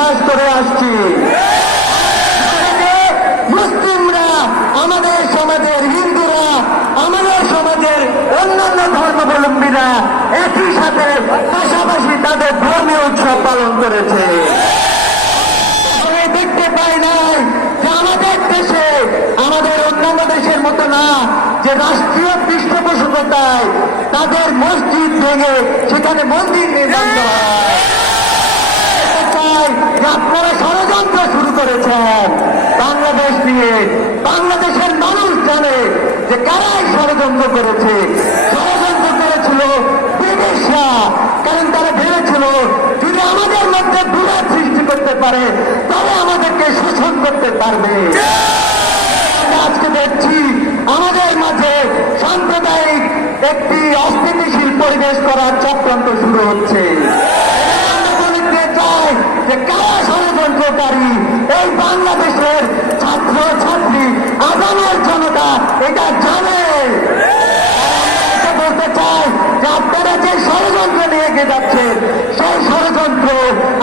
বাস করে আসছি। মুসলিমরা, আমাদের সমাজের হিন্দুরা, আমাদের সমাজের অন্যান্য ধর্মাবলম্বীরা একই সাথে পাশাপাশি তাদের ধর্মীয় উৎসব পালন করেছে। দেখতে পাই নাই যে আমাদের দেশে, আমাদের অন্যান্য দেশের মতো না, যে রাষ্ট্রীয় পৃষ্ঠপোষকতায় তাদের মসজিদ ভেঙে সেখানে মন্দির নির্মাণ করা আপনারা ষড়যন্ত্র শুরু করেছেন। বাংলাদেশ নিয়ে, বাংলাদেশের মানুষ জানে যে কারাই ষড়যন্ত্র করেছে। ষড়যন্ত্র করেছিল বিদেশরা কারণ তারা ভেবেছিল যদি আমাদের মধ্যে বিরাট সৃষ্টি করতে পারে তবে আমাদেরকে শোষণ করতে পারবে। আজকে দেখছি আমাদের মাঝে সাম্প্রদায়িক একটি অস্থিতিশীল পরিবেশ করার চক্রান্ত শুরু হচ্ছে। যে কারা ষড়যন্ত্রকারী এই বাংলাদেশের ছাত্র ছাত্রী আগামের জনতা এটা জানে। বলতে চাই যে আপনারা যে ষড়যন্ত্র নিয়ে এগিয়ে যাচ্ছেন, সেই ষড়যন্ত্র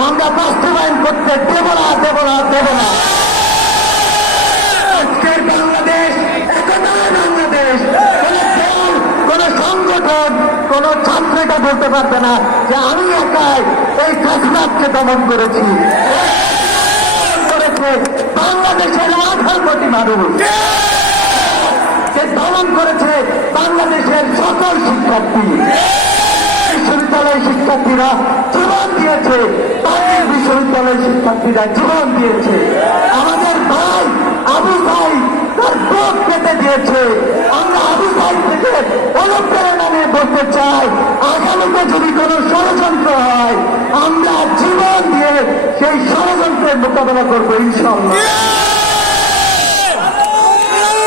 আমরা বাস্তবায়ন করতে দেব না দেব না দেব না। বলতে পারবে না যে আমি একাই এই কাজনাথকে দমন করেছি। করেছে বাংলাদেশের আঠারো কোটি মানুষ। সে দমন করেছে বাংলাদেশের সকল শিক্ষার্থী? বিশ্ববিদ্যালয়ের শিক্ষার্থীরা জীবন দিয়েছে। বাংলাদেশ বিশ্ববিদ্যালয়ের শিক্ষার্থীরা জীবন দিয়েছে। আমাদের ভাই আবু ভাই তার বুক কেটে দিয়েছে। আমরা আবু থেকে অনুপ্রেরণা নিয়ে বলতে চাই, আগামীতে যদি কোনো ষড়যন্ত্র হয়, আমরা জীবন দিয়ে সেই ষড়যন্ত্রের মোকাবেলা করব, ইনশাল্লাহ।